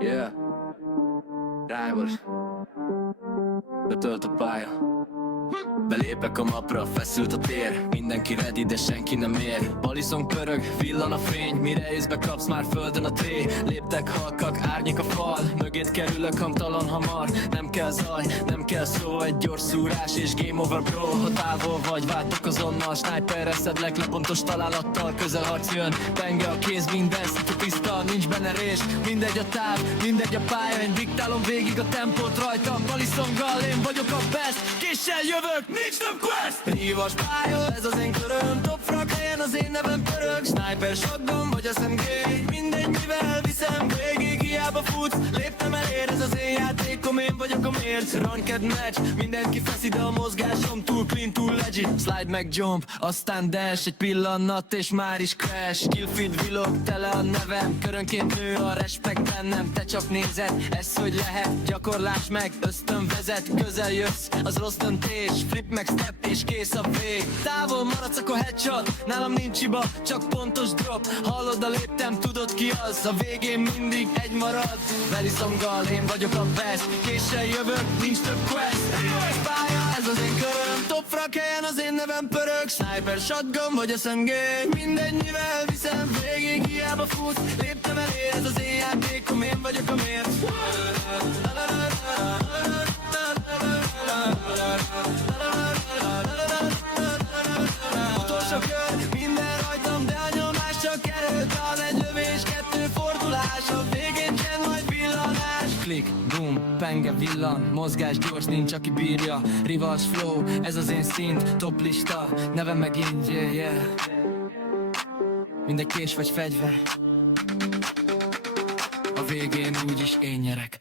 Yeah. Rivals. Betölt a pálya. Belépek a mapra, feszült a tér. Mindenki ready, de senki nem ér. Baliszon pörög, villan a fény. Mire észbe kapsz, már földön a tré. Léptek halkak, árnyék a fal. Mögét kerülök, hamtalan hamar. Nem kell zaj, nem kell szó. Egy gyors szúrás és game over bro. Ha távol vagy, váltok azonnal. Sniperre szedlek le pontos találattal. Közelharc jön, penge a kéz, minden szinte tiszta. Nincs benne rés, mindegy a táv, mindegy a pálya. Én diktálom végig a tempót rajtam. Baliszonggal én vagyok a best. Késsel jövök, nincs több quest. Rívas pálya, ez az én köröm. Top frag helyen az én nevem pörög. Sniper, shotgun vagy SMG, mindegy mivel viszem végig. Hiába futsz, léptem elér, ez az én játékom. Én vagyok a mérc, ranked match. Mindenki feszid, de a mozgásom túl clean, túl legit. Slide meg jump, aztán dash. Egy pillanat és már is crash. Killfeed vlog, tele a nevem. Körönként nő a respekt bennem. Te csak nézed, ez hogy lehet. Gyakorlás meg, ösztön vezet. Közel jössz, az rossz döntés. Flip meg step és kész a vég. Távol maradsz, akkor headshot. Nálam nincs hiba, csak pontos drop. Hallod a léptem, tudod ki az. A végén mindig egy marad. Beliszonggal, én vagyok a best. Késsel jövök, nincs több quest. Reverse pálya, ez az én köröm. Top frag helyen az én nevem pörög. Sniper, shotgun vagy SMG, mindegy mivel viszem végig. Hiába futsz, léptem elér, ez az én játékom. Én vagyok a mérc. Utolsó kör, minden rajtam, de a nyomás csak erőt ad. Egy lövés, kettő fordulás, a végén csend, majd villanás. Klik, boom, penge, villan, mozgás gyors, nincs aki bírja. Rivals flow, ez az én szint, top lista, nevem megint, yeah, yeah. Mindegy kés vagy fegyver, a végén úgyis én nyerek.